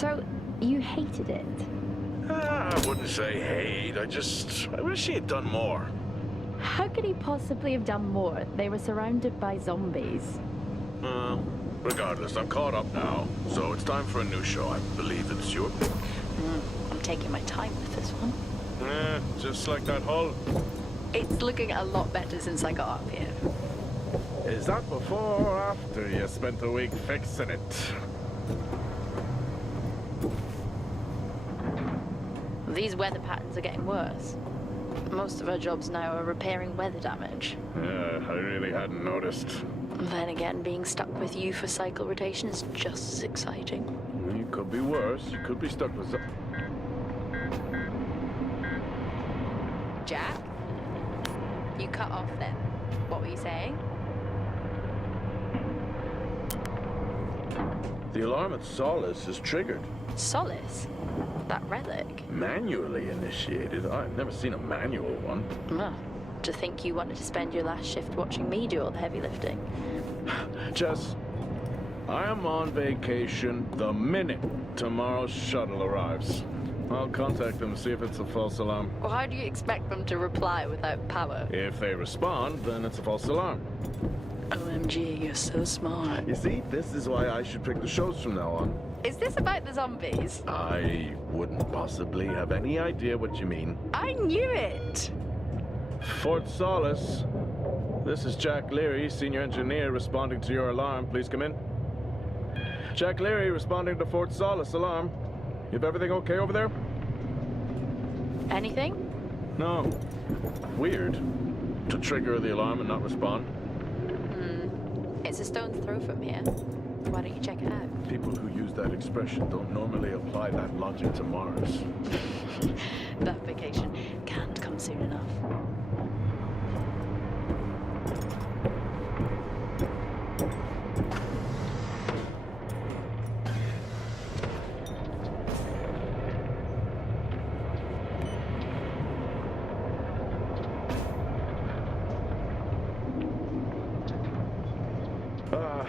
So, you hated it? I wouldn't say hate. I wish he had done more. How could he possibly have done more? They were surrounded by zombies. Regardless, I'm caught up now, so it's time for a new show. I believe it's your pick. I'm taking my time with this one. Just like that hull. It's looking a lot better since I got up here. Is that before or after you spent a week fixing it? These weather patterns are getting worse. Most of our jobs now are repairing weather damage. Yeah, I really hadn't noticed. Then again, being stuck with you for cycle rotation is just as exciting. You could be worse. You could be stuck with some... Jack? You cut off then. What were you saying? The alarm at Solis is triggered. Solis? That relic? Manually initiated? I've never seen a manual one. To think you wanted to spend your last shift watching me do all the heavy lifting. Jess, I am on vacation the minute tomorrow's shuttle arrives. I'll contact them and see if it's a false alarm. Well, how do you expect them to reply without power? If they respond, then it's a false alarm. OMG, you're so smart. You see, this is why I should pick the shows from now on. Is this about the zombies? I wouldn't possibly have any idea what you mean. I knew it! Fort Solis. This is Jack Leary, senior engineer, responding to your alarm. Please come in. Jack Leary, responding to Fort Solis alarm. You have everything okay over there? Anything? No. Weird. To trigger the alarm and not respond. It's a stone's throw from here. Why don't you check it out? People who use that expression don't normally apply that logic to Mars. That vacation can't come soon enough.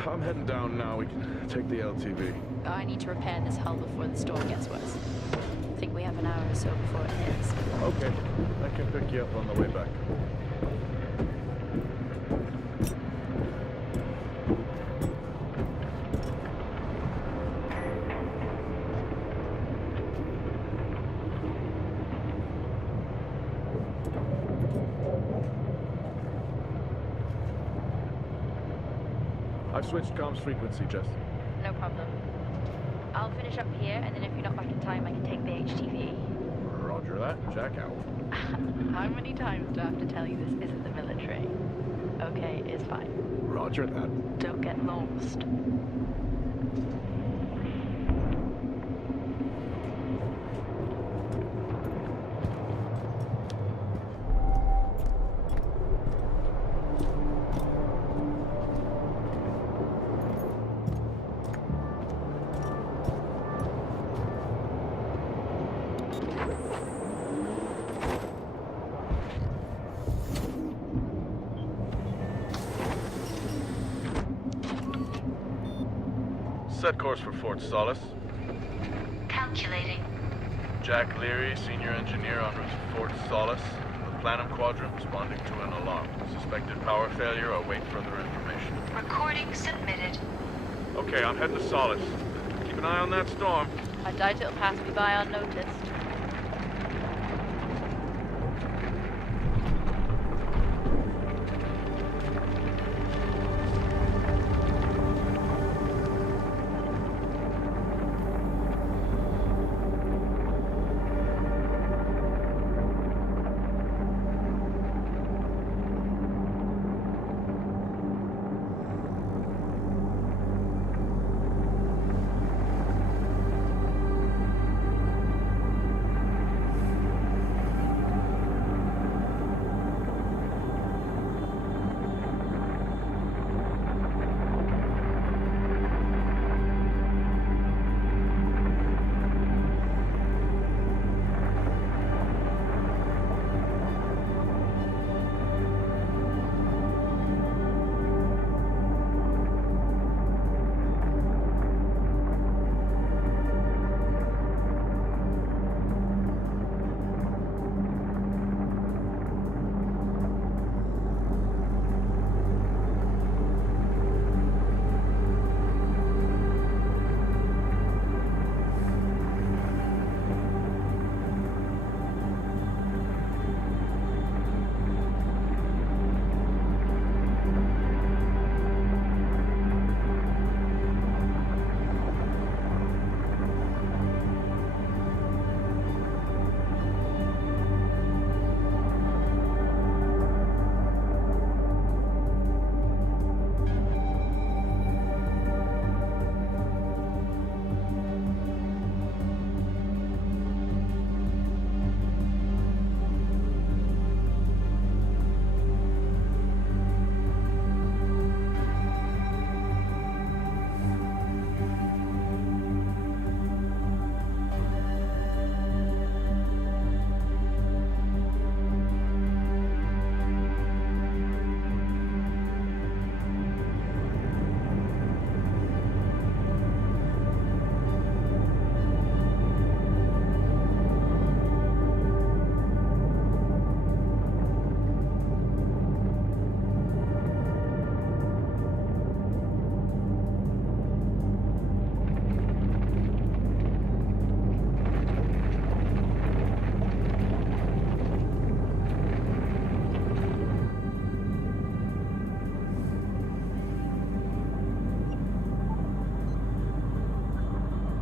I'm heading down now. We can take the LTV. I need to repair this hull before the storm gets worse. I think we have an hour or so before it hits. Okay. I can pick you up on the way back. I've switched comms frequency, Jess. No problem. I'll finish up here, and then if you're not back in time, I can take the HTV. Roger that. Jack out. How many times do I have to tell you this isn't the military? Okay, it's fine. Roger that. Don't get lost. Set course for Fort Solis. Calculating. Jack Leary, senior engineer en route to Fort Solis. The Planum Quadrant responding to an alarm. Suspected power failure. Await further information. Recording submitted. Okay, I'm heading to Solis. Keep an eye on that storm. I doubt it'll pass me by unnoticed.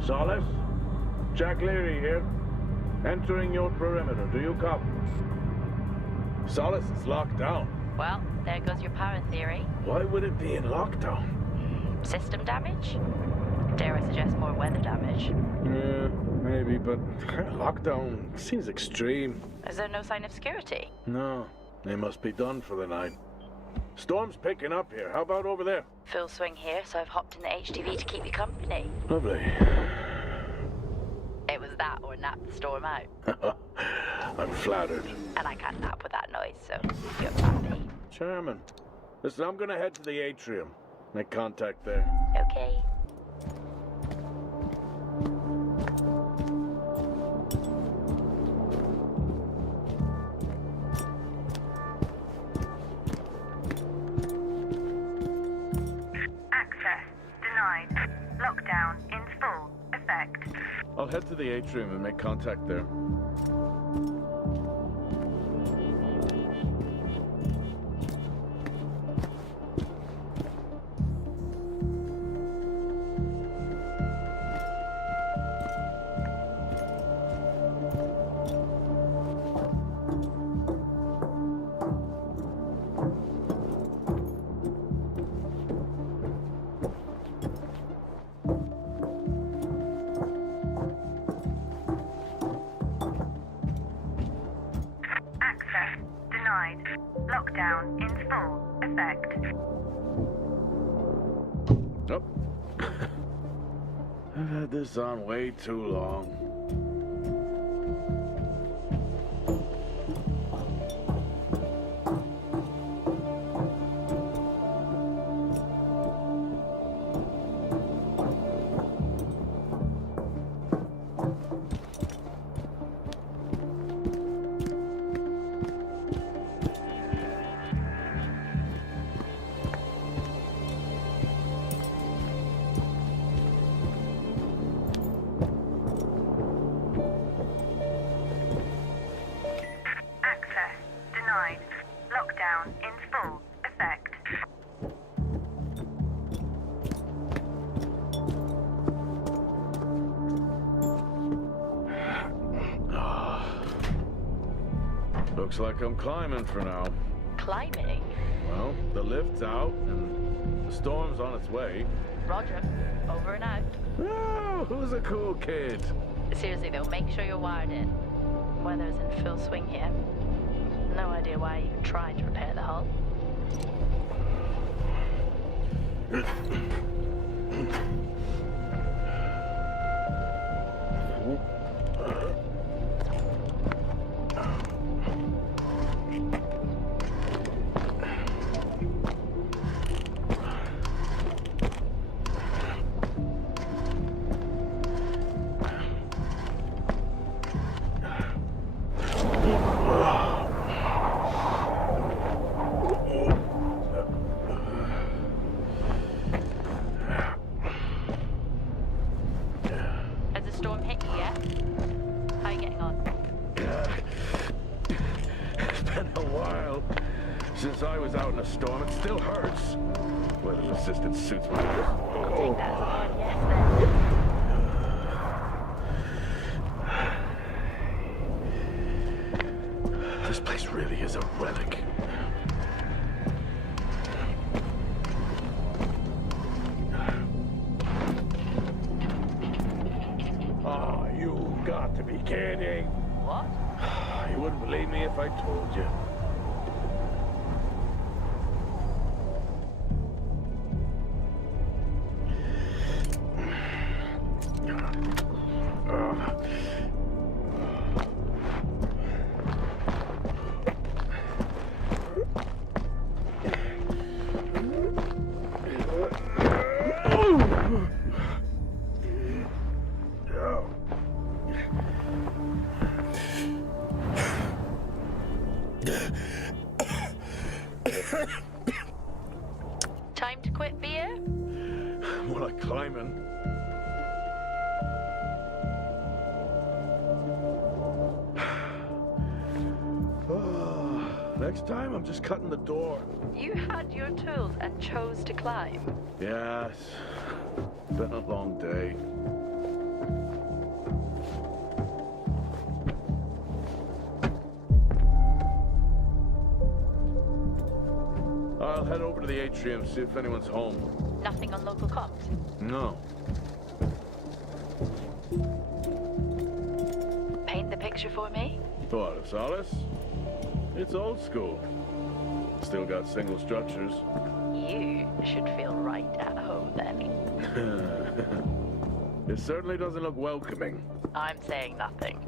Solis? Jack Leary here. Entering your perimeter. Do you copy? Solis, it's locked down. Well, there goes your power theory. Why would it be in lockdown? System damage? Dare I suggest more weather damage? Yeah, maybe, but lockdown seems extreme. Is there no sign of security? No, they must be done for the night. Storm's picking up here. How about over there? Full swing here, so I've hopped in the HTV to keep you company. Lovely. It was that or nap the storm out. I'm flattered. And I can't nap with that noise, so you're happy. Chairman. Listen, I'm gonna head to the atrium. Make contact there. Okay. Access denied. Lockdown in full effect. I'll head to the atrium and make contact there. Access denied. Lockdown in full effect. Oh. I've had this on way too long. Access denied. Lockdown in full effect. Looks like I'm climbing for now. Climbing? Well, the lift's out and the storm's on its way. Roger. Over and out. Oh, who's a cool kid? Seriously though, make sure you're wired in. Weather's in full swing here. No idea why I even tried to repair the hull. Has the storm hit you yet? How are you getting on? It's been a while since I was out in a storm. It still hurts. Weather assistant suits my... I'll take that as a hard yes then. This place really is a relic. Oh, you've got to be kidding. What? You wouldn't believe me if I told you. Time to quit beer? More like climbing. Next time, I'm just cutting the door. You had your tools and chose to climb. Yes. Been a long day. head over to the atrium, see if anyone's home. Nothing on local comms? No. Paint the picture for me? What, of Solis? It's old school. Still got single structures. You should feel right at home then. It certainly doesn't look welcoming. I'm saying nothing.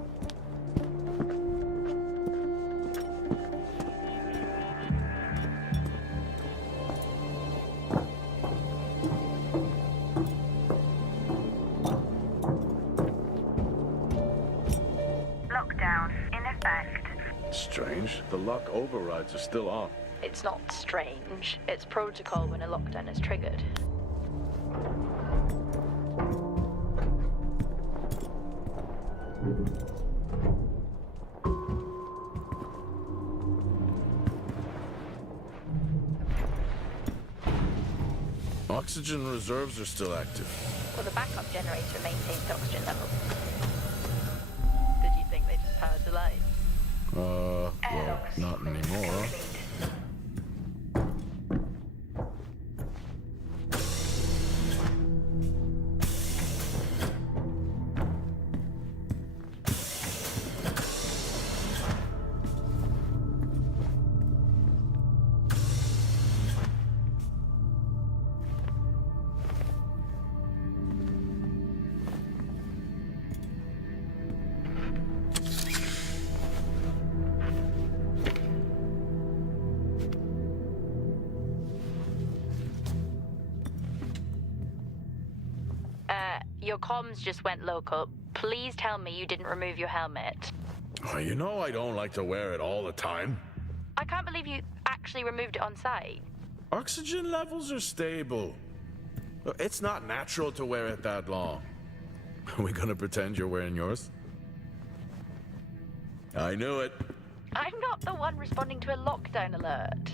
Lockdown in effect. Strange. The lock overrides are still on. It's not strange. It's protocol when a lockdown is triggered. Oxygen reserves are still active. Well, the backup generator maintains oxygen levels. Did you think they just powered the light? Well, not anymore. Your comms just went local. Please tell me you didn't remove your helmet. Oh, you know I don't like to wear it all the time. I can't believe you actually removed it on site. Oxygen levels are stable. It's not natural to wear it that long. Are we gonna pretend you're wearing yours? I knew it. I'm not the one responding to a lockdown alert.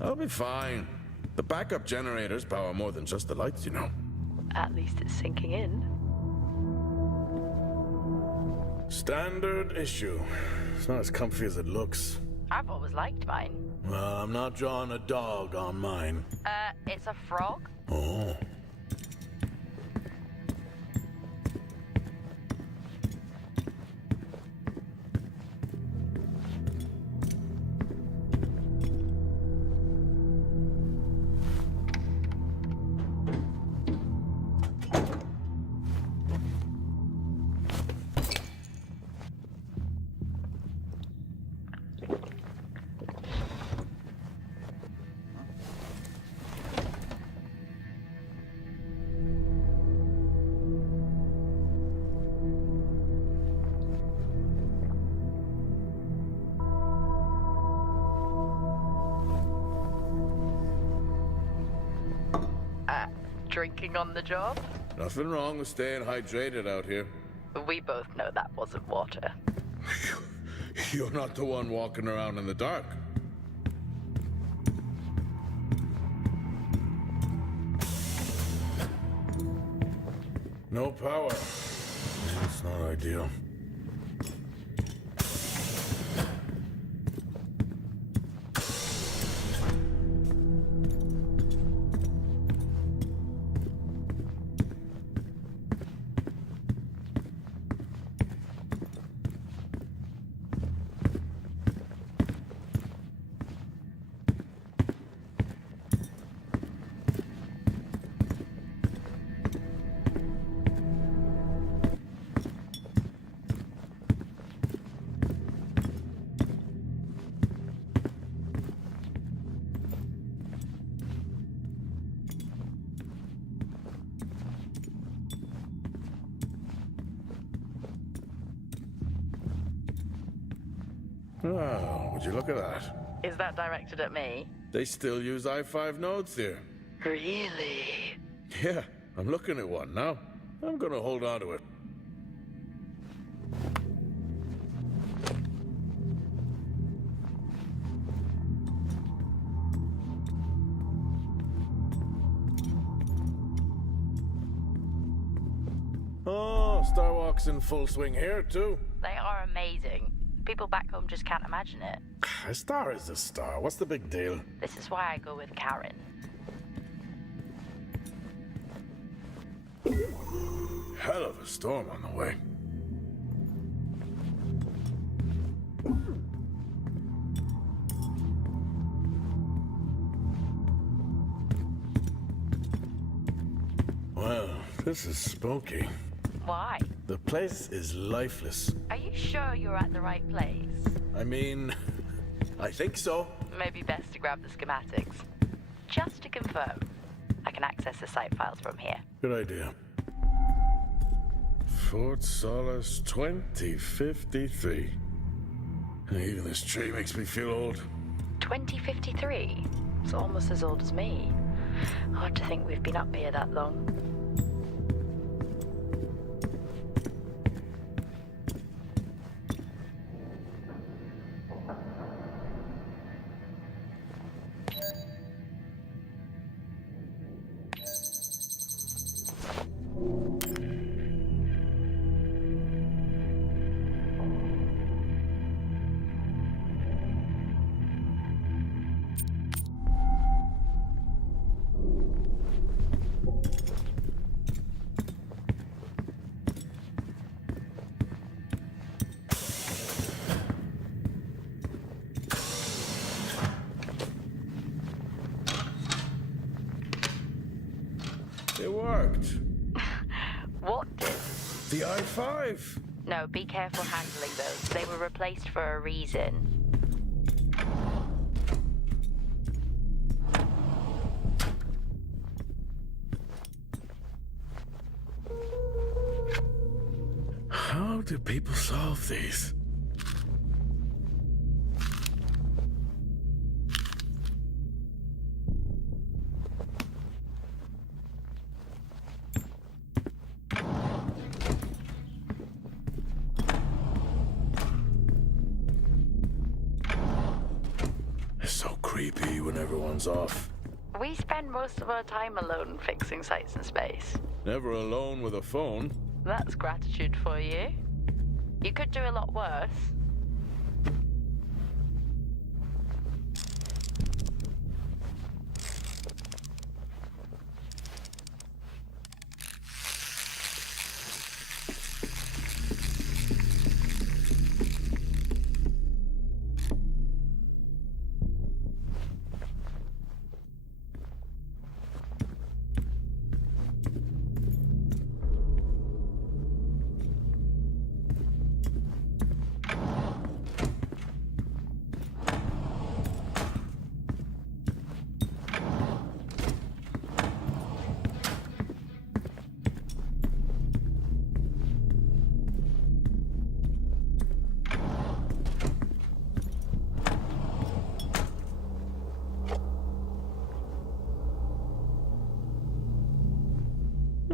I'll be fine. The backup generators power more than just the lights, you know. At least it's sinking in. Standard issue. It's not as comfy as it looks. I've always liked mine. Well, I'm not drawing a dog on mine. It's a frog? Oh. Drinking on the job? Nothing wrong with staying hydrated out here. We both know that wasn't water. You're not the one walking around in the dark. No power. That's not ideal. Oh, would you look at that? Is that directed at me? They still use i5 nodes here. Really? Yeah, I'm looking at one now. I'm gonna hold on to it. Oh, Starwalk's in full swing here, too. They are amazing. People back home just can't imagine it. A star is a star. What's the big deal? This is why I go with Karen. Hell of a storm on the way. Well, this is spooky. Why? The place is lifeless. Are you sure you're at the right place? I mean, I think so. Maybe best to grab the schematics. Just to confirm, I can access the site files from here. Good idea. Fort Solis 2053. Even this tree makes me feel old. 2053? It's almost as old as me. Hard to think we've been up here that long. It worked. What did? The I-5. No, be careful handling those. They were replaced for a reason. How do people solve these? It's so creepy when everyone's off. We spend most of our time alone fixing sites in space. Never alone with a phone. That's gratitude for you. You could do a lot worse.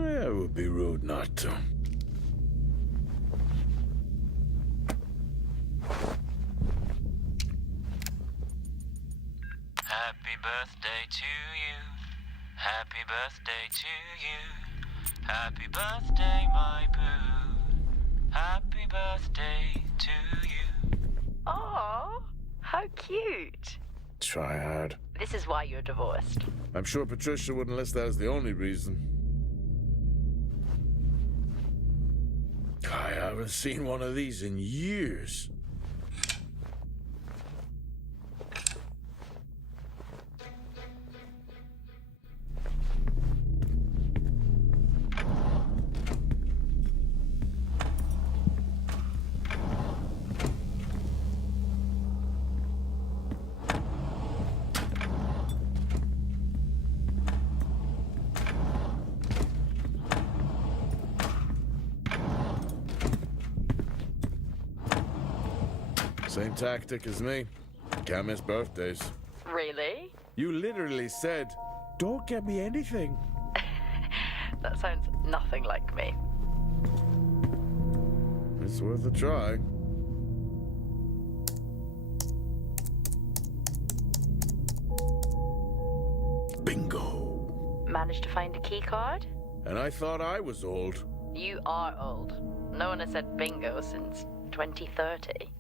It would be rude not to. Happy birthday to you. Happy birthday to you. Happy birthday, my boo. Happy birthday to you. Oh, how cute. Try hard. This is why you're divorced. I'm sure Patricia wouldn't list that as the only reason. I haven't seen one of these in years. Same tactic as me. Can't miss birthdays. Really? You literally said, "Don't get me anything." That sounds nothing like me. It's worth a try. Bingo. Managed to find a key card? And I thought I was old. You are old. No one has said bingo since 2030.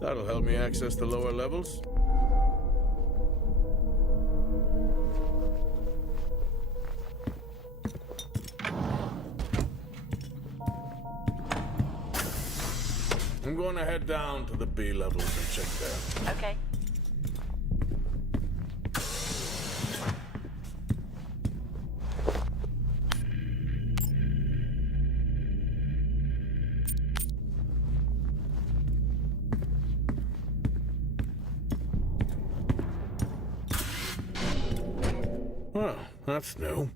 That'll help me access the lower levels. I'm going to head down to the B levels and check there. Okay. Well, that's new.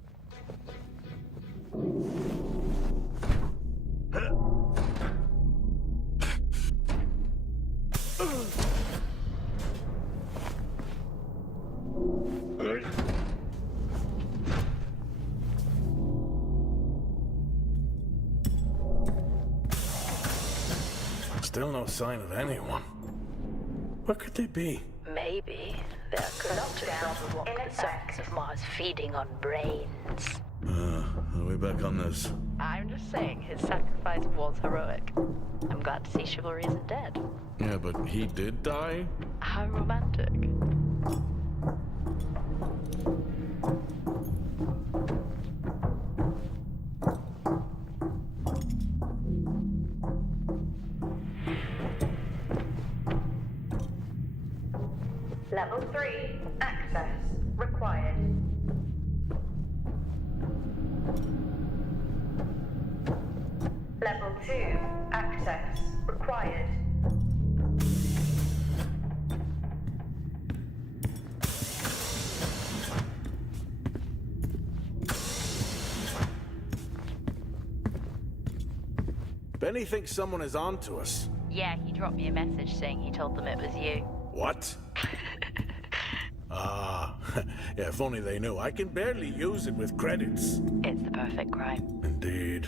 Still no sign of anyone. Where could they be? Maybe they're corrupted from what the surface of Mars feeding on brains. Are we back on this? I'm just saying his sacrifice was heroic. I'm glad to see chivalry isn't dead. Yeah, but he did die? How romantic. Level 3, access required. Level 2, access required. Benny thinks someone is on to us. Yeah, he dropped me a message saying he told them it was you. What? Yeah, if only they knew. I can barely use it with credits. It's the perfect crime. Indeed.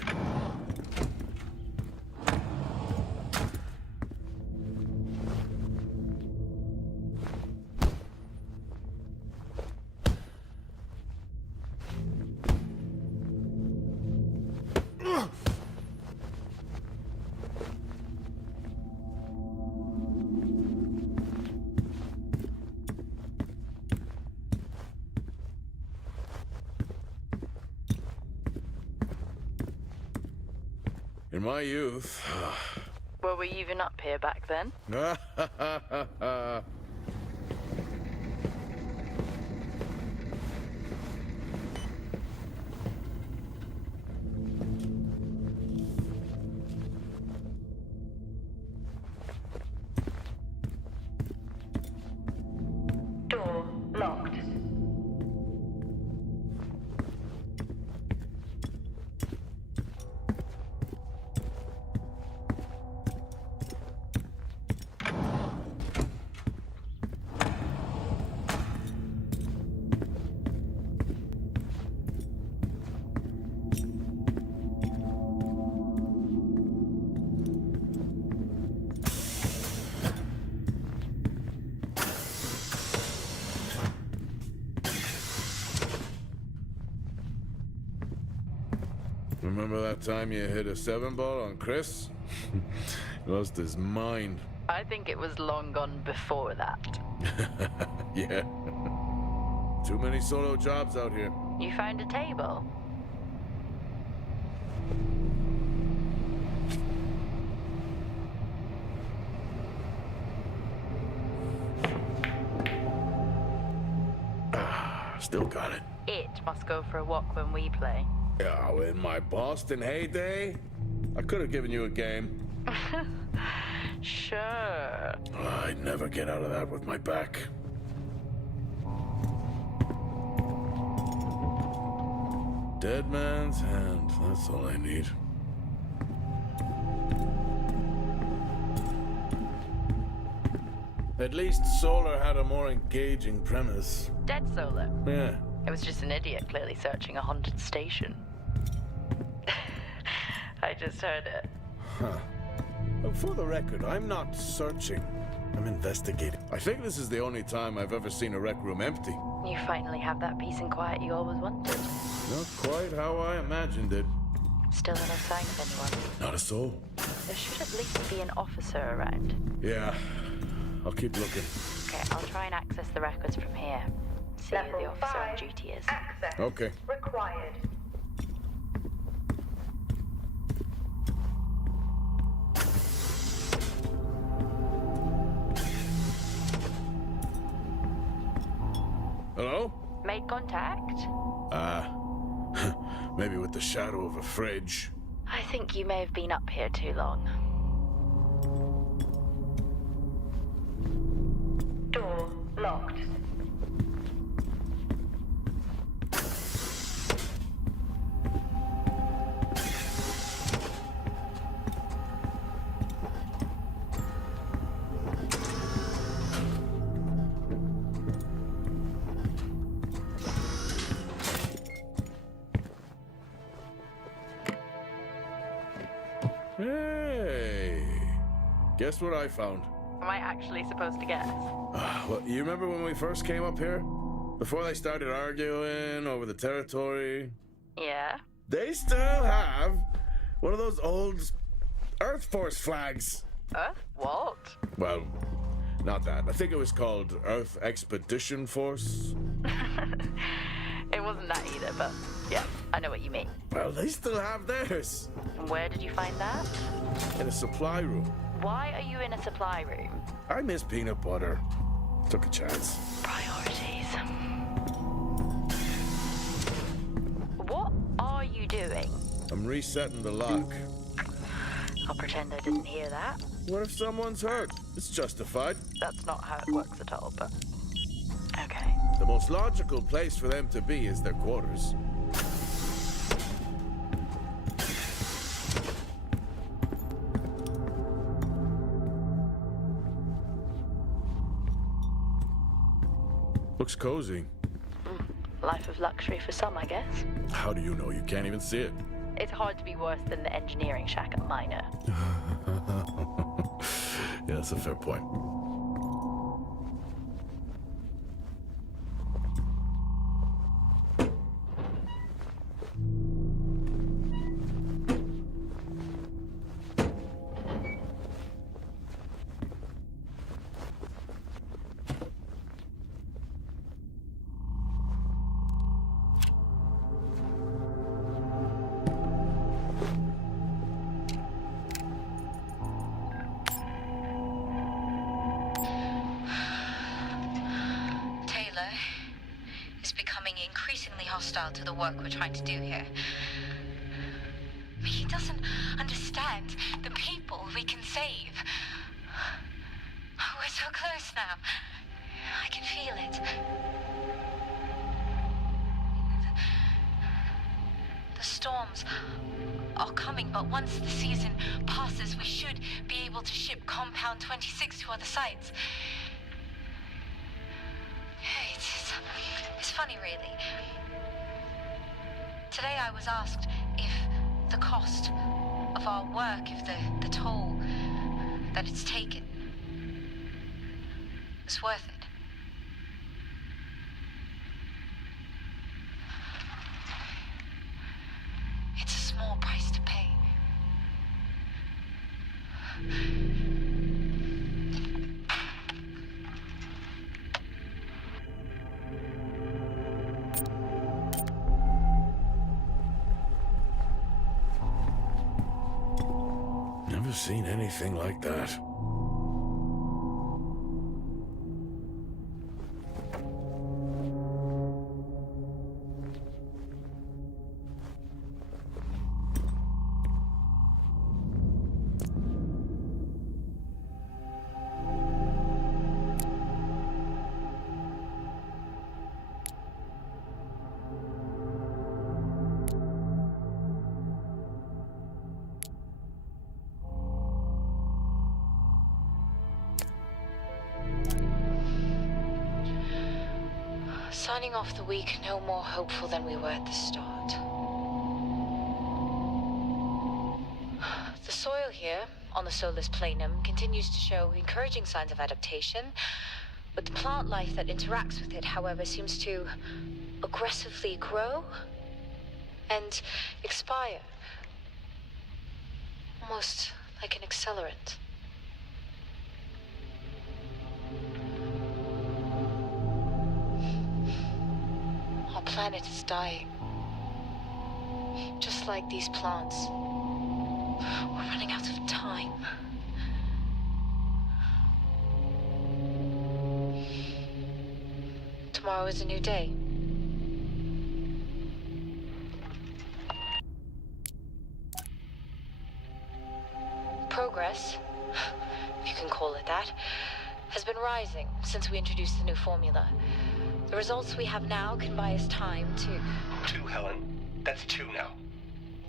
In my youth... Were we even up here back then? Door locked. Remember that time you hit a 7-ball on Chris? He lost his mind. I think it was long gone before that. Yeah. Too many solo jobs out here. You found a table? Still got it. It must go for a walk when we play. Oh, in my Boston heyday, I could have given you a game. Sure. I'd never get out of that with my back. Dead man's hand, that's all I need. At least Solar had a more engaging premise. Dead Solar. Yeah. It was just an idiot clearly searching a haunted station. I just heard it. Well, for the record, I'm not searching. I'm investigating. I think this is the only time I've ever seen a rec room empty. You finally have that peace and quiet you always wanted. Not quite how I imagined it. Still no sign of anyone. Not a soul. There should at least be an officer around. Yeah, I'll keep looking. Okay, I'll try and access the records from here. See who the officer on duty is. Access Okay. required. Hello? Made contact? Maybe with the shadow of a fridge. I think you may have been up here too long. Door locked. Hey! Guess what I found? Am I actually supposed to guess? Well, you remember when we first came up here? Before they started arguing over the territory? Yeah? They still have one of those old Earth Force flags. Earth? What? Well, not that. I think it was called Earth Expedition Force. It wasn't that either, but yeah, I know what you mean. Well, they still have theirs. And where did you find that? In a supply room. Why are you in a supply room? I miss peanut butter. Took a chance. Priorities. What are you doing? I'm resetting the lock. I'll pretend I didn't hear that. What if someone's hurt? It's justified. That's not how it works at all, but... Okay. The most logical place for them to be is their quarters. Looks cozy. Life of luxury for some, I guess. How do you know? You can't even see it. It's hard to be worse than the engineering shack at Minor. Yeah, that's a fair point. Hostile to the work we're trying to do here. He doesn't understand the people we can save. We're so close now. I can feel it. The storms are coming, but once the season passes, we should be able to ship Compound 26 to other sites. It's funny, really. Today I was asked if the cost of our work, if the toll that it's taken is worth it. It's a small price to pay. Never seen anything like that. Signing off the week no more hopeful than we were at the start. The soil here on the Solis planum continues to show encouraging signs of adaptation, but the plant life that interacts with it, however, seems to aggressively grow and expire. Almost like an accelerant. Our planet is dying. Just like these plants. We're running out of time. Tomorrow is a new day. Progress, if you can call it that, has been rising since we introduced the new formula. The results we have now can buy us time to... 2, Helen. That's 2 now.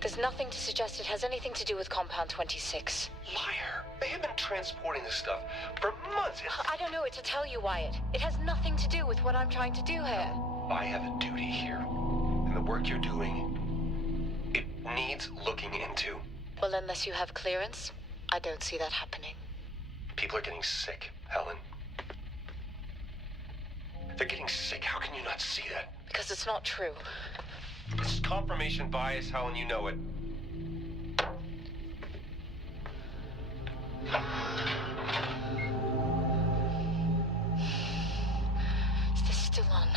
There's nothing to suggest it has anything to do with Compound 26. Liar. They have been transporting this stuff for months. I don't know what to tell you, Wyatt. It has nothing to do with what I'm trying to do here. I have a duty here. And the work you're doing, it needs looking into. Well, unless you have clearance, I don't see that happening. People are getting sick, Helen. They're getting sick. How can you not see that? Because it's not true. This is confirmation bias, Helen. You know it. Is this still on?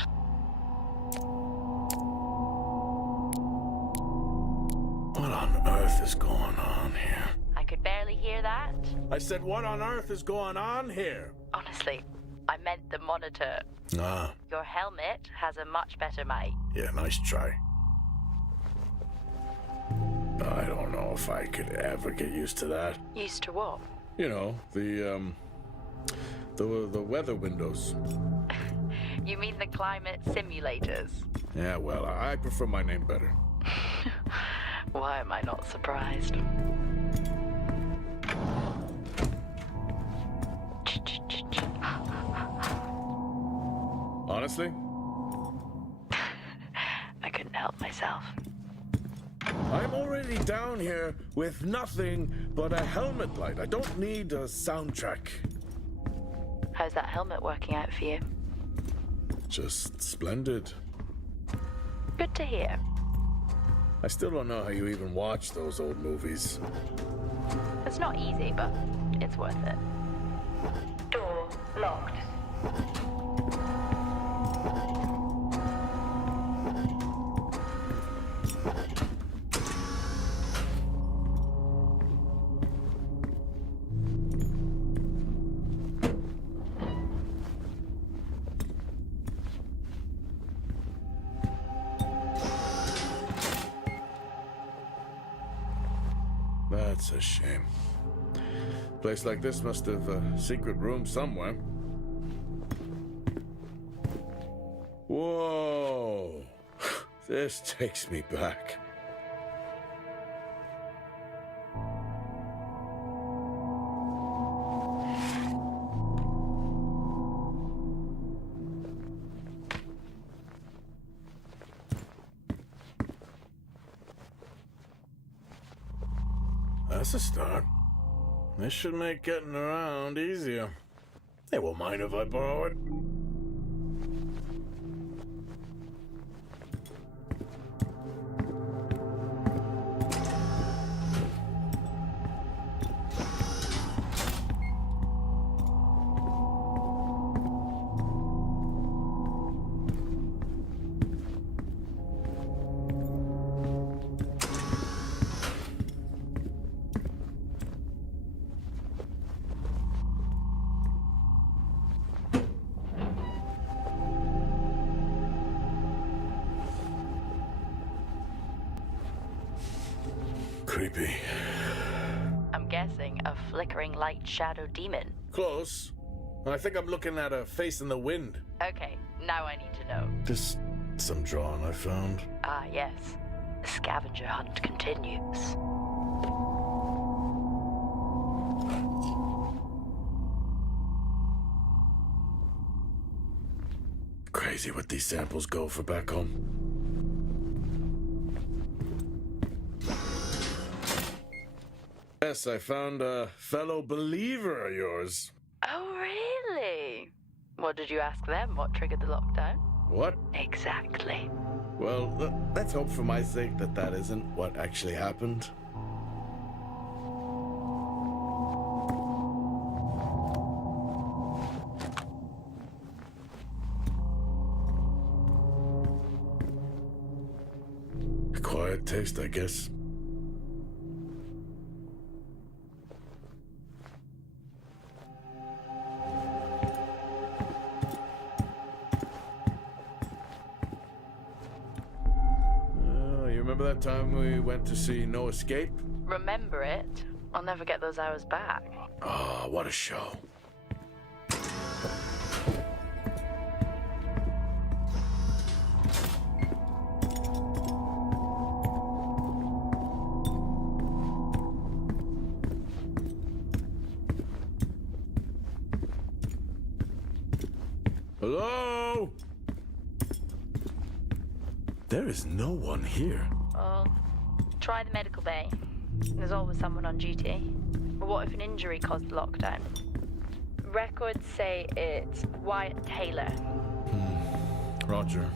What on earth is going on here? I could barely hear that. I said, what on earth is going on here? Honestly, I meant the monitor. Ah, Your helmet has a much better mic. yeah, nice try. I don't know if I could ever get used to that. Used to what? You know, the weather windows. You mean the climate simulators? Yeah, well, I prefer my name better. Why am I not surprised? Honestly? I couldn't help myself. I'm already down here with nothing but a helmet light. I don't need a soundtrack. How's that helmet working out for you? Just splendid. Good to hear. I still don't know how you even watch those old movies. It's not easy, but it's worth it. Door locked. That's a shame. Place like this must have a secret room somewhere. Whoa! This takes me back. That's a start. This should make getting around easier. They won't mind if I borrow it. Creepy. I'm guessing a flickering light shadow demon. Close. I think I'm looking at a face in the wind. Okay, now I need to know. Just some drawing I found. Ah, yes. The scavenger hunt continues. Crazy what these samples go for back home. Yes, I found a fellow believer of yours. Oh, really? What did you ask them? What triggered the lockdown? What? Exactly. Well, let's hope for my sake that that isn't what actually happened. Quiet taste, I guess. You remember that time we went to see No Escape? Remember it? I'll never get those hours back. Ah, what a show. Hello? There is no one here. Oh, try the medical bay. There's always someone on duty. But what if an injury caused the lockdown? Records say it's Wyatt Taylor. Roger.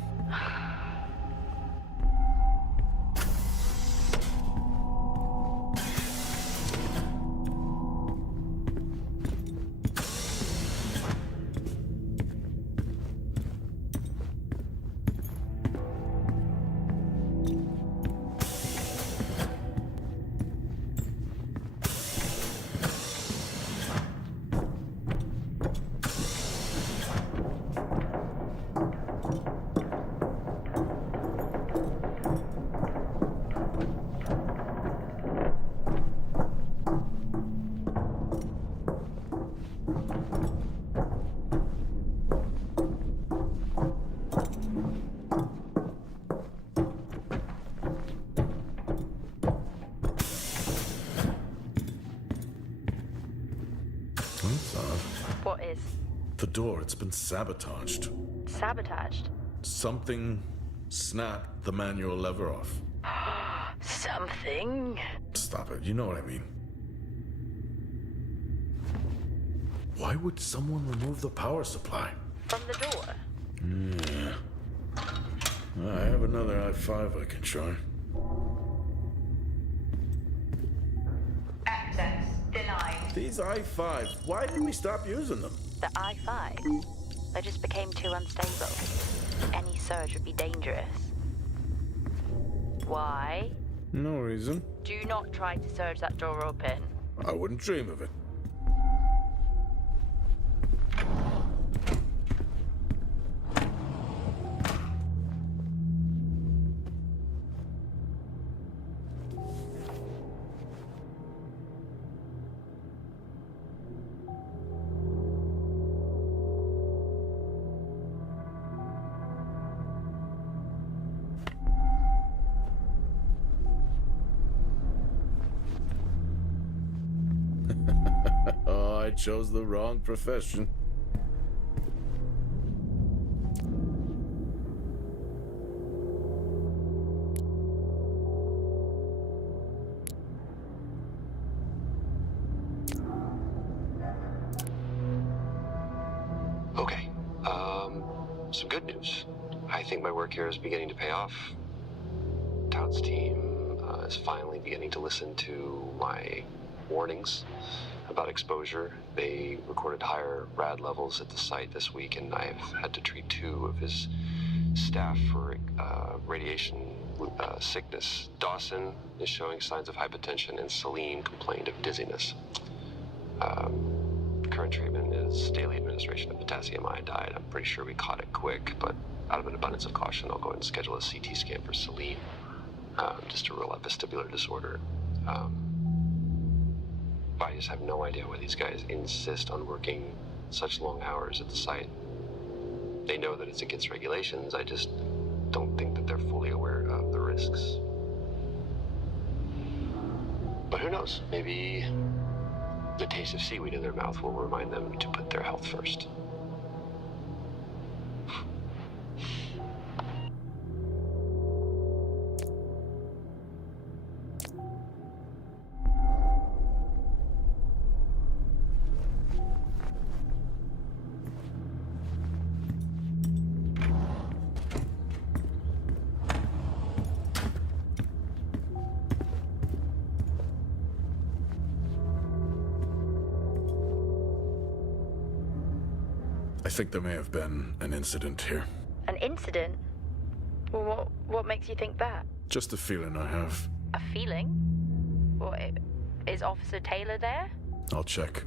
That's odd. What is? The door, it's been sabotaged. Sabotaged? Something snapped the manual lever off. Something? Stop it, you know what I mean. Why would someone remove the power supply? From the door? Yeah. I have another i5 I can try. Access denied. These i5s, why did we stop using them? The I-5s? They just became too unstable. Any surge would be dangerous. Why? No reason. Do not try to surge that door open. I wouldn't dream of it. Oh, I chose the wrong profession. Okay, some good news. I think my work here is beginning to pay off. Todd's team is finally beginning to listen to my warnings about exposure. They recorded higher rad levels at the site this week, and I've had to treat 2 of his staff for radiation sickness. Dawson is showing signs of hypotension, and Celine complained of dizziness. Current treatment is daily administration of potassium iodide. I'm pretty sure we caught it quick, but out of an abundance of caution, I'll go ahead and schedule a CT scan for Celine, just to rule out vestibular disorder. I just have no idea why these guys insist on working such long hours at the site. They know that it's against regulations. I just don't think that they're fully aware of the risks. But who knows? Maybe the taste of seaweed in their mouth will remind them to put their health first. I think there may have been an incident here. An incident? Well, what makes you think that? Just a feeling I have. A feeling? Well, is Officer Taylor there? I'll check.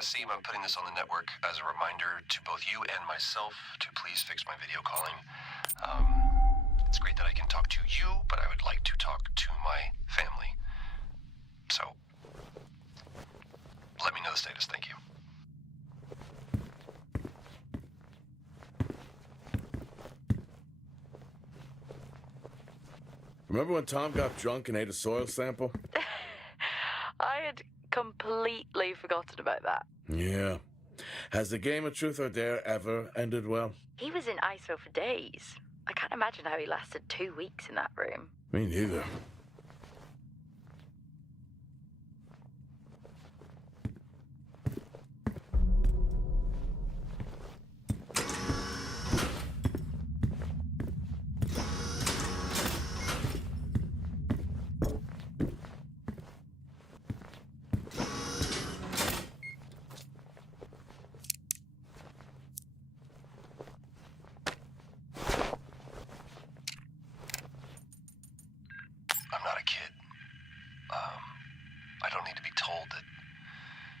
Seem, I'm putting this on the network as a reminder to both you and myself to please fix my video calling. It's great that I can talk to you, but I would like to talk to my family. So, let me know the status. Thank you. Remember when Tom got drunk and ate a soil sample? I had completely forgotten about that. Yeah. Has the game of Truth or Dare ever ended well? He was in ISO for days. I can't imagine how he lasted 2 weeks in that room. Me neither.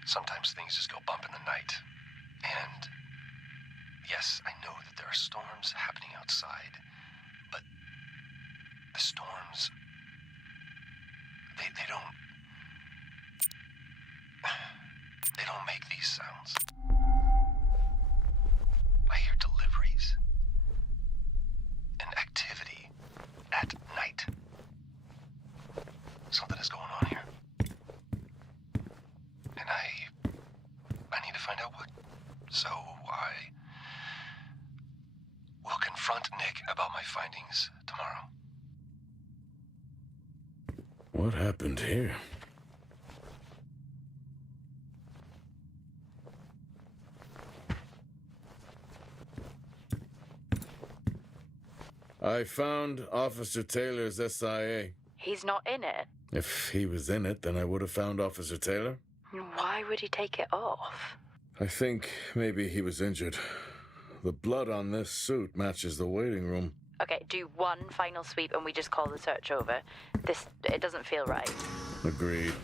Sometimes things just go bump in the night. And yes, I know that there are storms happening outside, but the storms, they don't make these sounds. I hear deliveries and activity at night. Something is going on here. And I need to find out what. So I will confront Nick about my findings tomorrow. What happened here? I found Officer Taylor's SIA. He's not in it? If he was in it, then I would have found Officer Taylor. Why would he take it off? I think maybe he was injured. The blood on this suit matches the waiting room. Okay, do one final sweep and we just call the search over. It doesn't feel right. Agreed.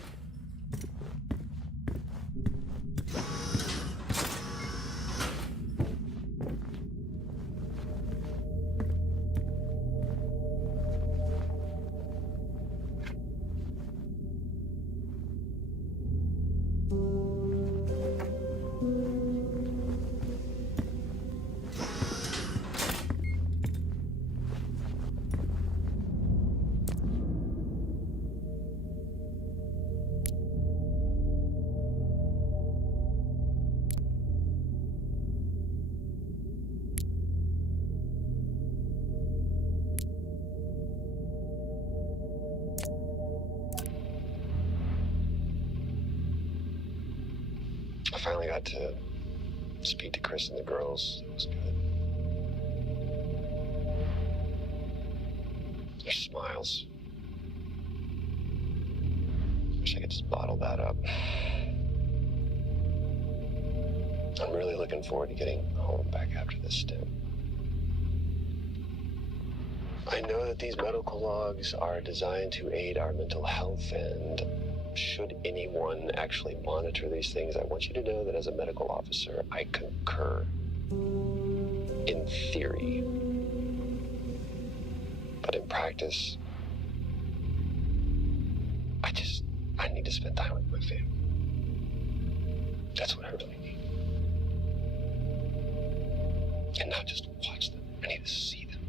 I finally got to speak to Chris and the girls. It was good. Their smiles. Wish I could just bottle that up. I'm really looking forward to getting home back after this stint. I know that these medical logs are designed to aid our mental health, and should anyone actually monitor these things, I want you to know that as a medical officer, I concur. In theory. But in practice, I need to spend time with my family. That's what I really need. And not just watch them, I need to see them.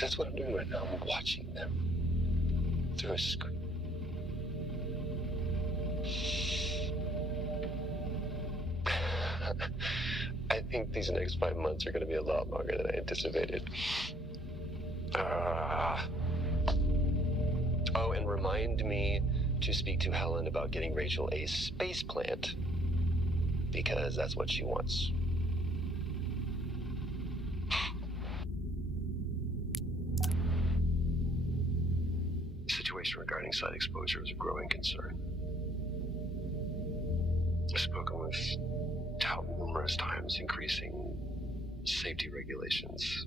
That's what I'm doing right now. I'm watching them through a screen. I think these next 5 months are going to be a lot longer than I anticipated. Oh, and remind me to speak to Helen about getting Rachel a space plant, because that's what she wants. The situation regarding site exposure is a growing concern. I've spoken with Tout numerous times, increasing safety regulations.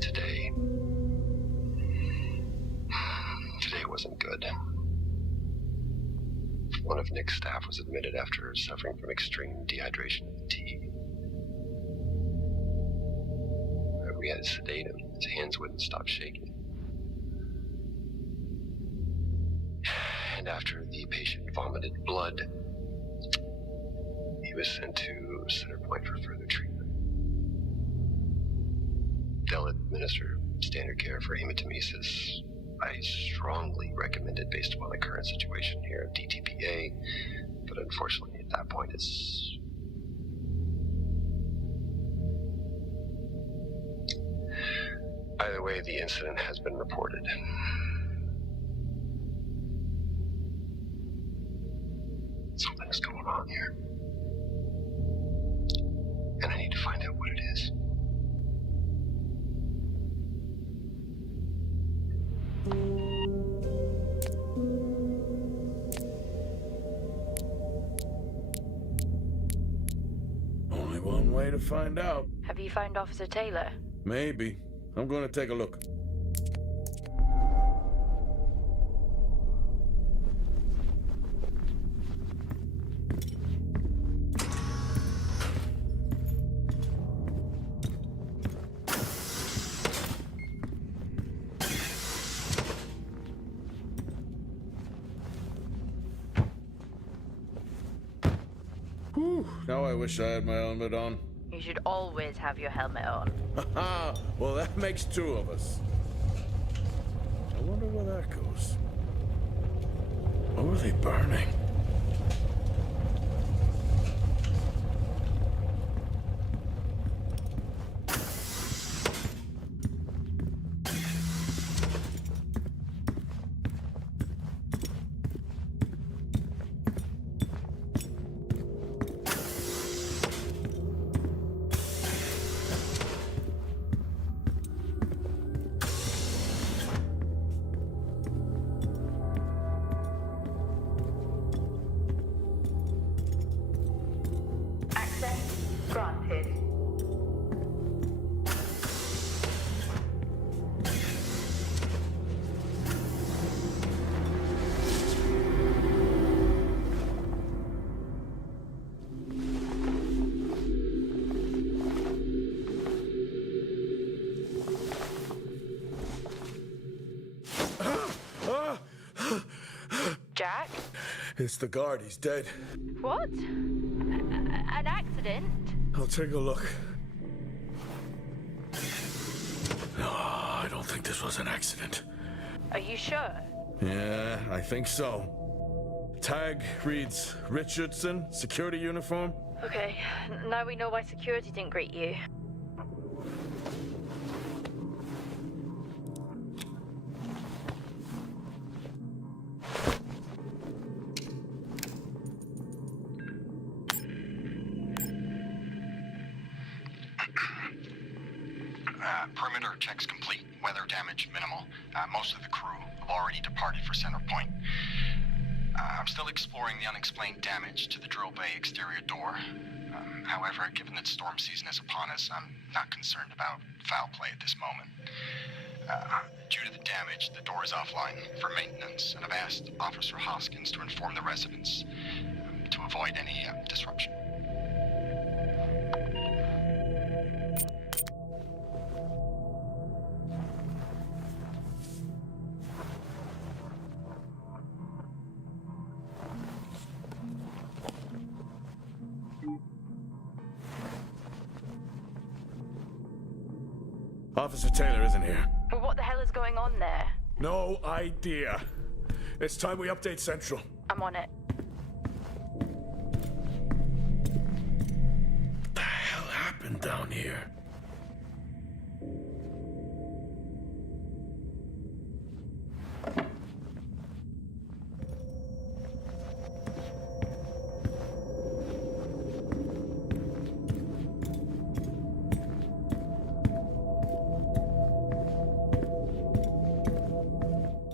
Today wasn't good. One of Nick's staff was admitted after suffering from extreme dehydration and fatigue. We had to sedate him. His hands wouldn't stop shaking. And after the patient vomited blood, he was sent to Center Point for further treatment. They'll administer standard care for hematemesis. I strongly recommend it based upon the current situation here of DTPA, but unfortunately at that point it's... Either way, the incident has been reported. Something's going on here. And I need to find out what it is. Only one way to find out. Have you found Officer Taylor? Maybe. I'm going to take a look. Whew, now I wish I had my helmet on. You should always have your helmet on. Haha, well that makes two of us. I wonder where that goes. What were they burning? Access granted. Jack? It's the guard, he's dead. What? An accident? I'll take a look. No, I don't think this was an accident. Are you sure? Yeah, I think so. Tag reads Richardson, security uniform. Okay, now we know why security didn't greet you. Perimeter checks complete. Weather damage minimal. Most of the crew have already departed for Center Point. I'm still exploring the unexplained damage to the drill bay exterior door. However, given that storm season is upon us, I'm not concerned about foul play at this moment. Due to the damage, the door is offline for maintenance, and I've asked Officer Hoskins to inform the residents to avoid any disruption. Officer Taylor isn't here. Well, what the hell is going on there? No idea. It's time we update Central. I'm on it. What the hell happened down here?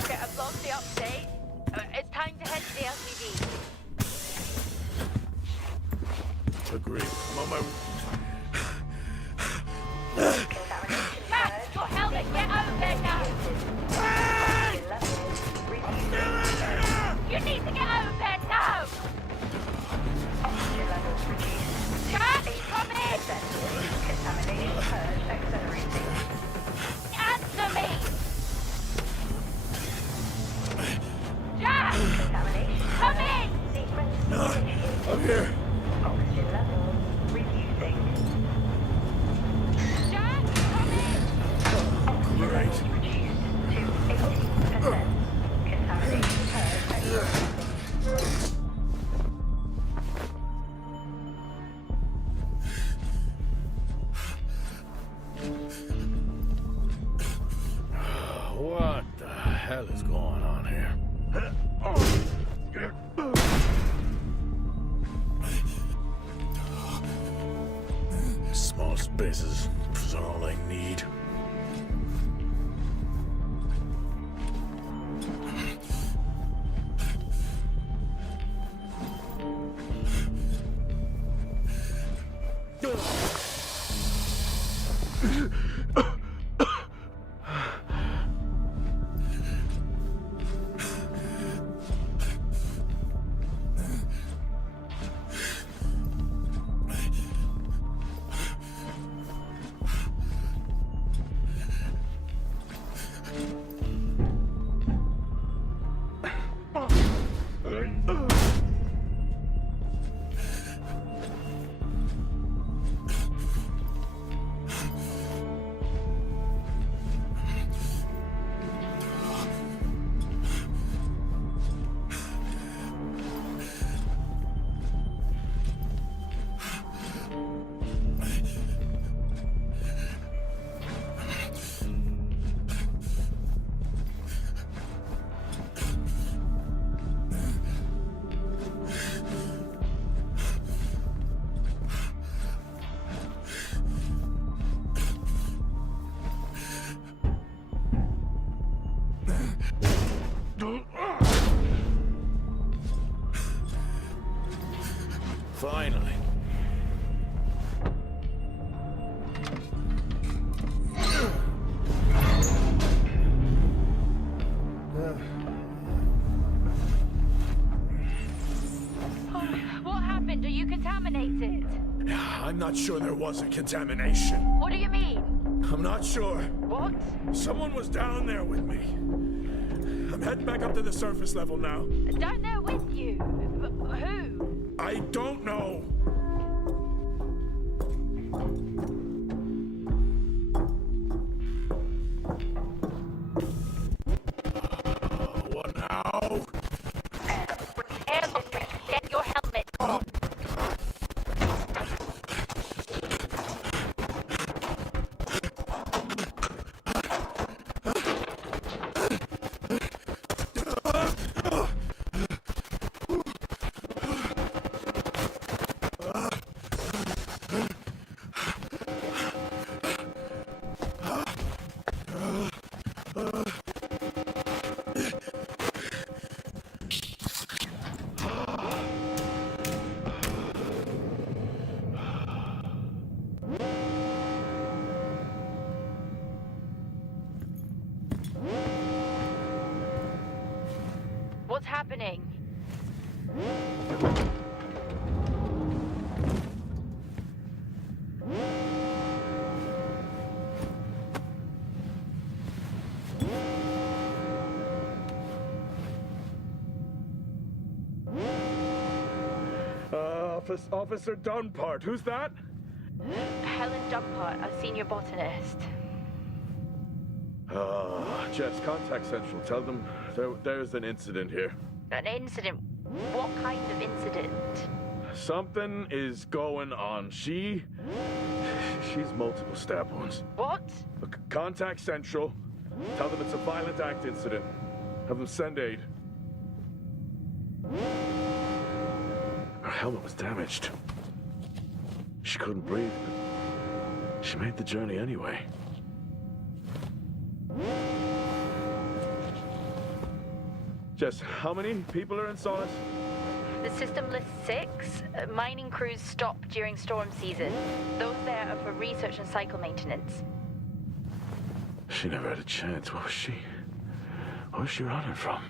Okay, I've logged the update. It's time to head to the LCD. Agreed. I'm on my... Max, for helmet, get over there now! You need to get over there now! Oxygen levels reduced. Jack, come in! Contamination purge accelerating. Answer me! Jack, Contamination come in! sequence initiated. I'm here. Oxygen levels reducing. Jack, come in! Oxygen Great. levels reduced to 18%. Contamination purge accelerating. What the hell is going on here? Small spaces is all I need. Finally. What happened? Are you contaminated? I'm not sure there was a contamination. What do you mean? I'm not sure. What? Someone was down there with me. I'm heading back up to the surface level now. Down there with you? Who? I don't know. What now? Get your helmet. What's happening? Officer Dunpart, who's that? Helen Dumpart, a senior botanist. Jess, contact Central. Tell them there's an incident here. An incident? What kind of incident? Something is going on. She's multiple stab wounds. What? Look, contact Central. Tell them it's a violent act incident. Have them send aid. Her helmet was damaged. She couldn't breathe, but she made the journey anyway. Jess, how many people are in Solis? The system lists 6. Mining crews stop during storm season. Those there are for research and cycle maintenance. She never had a chance. What was she running from?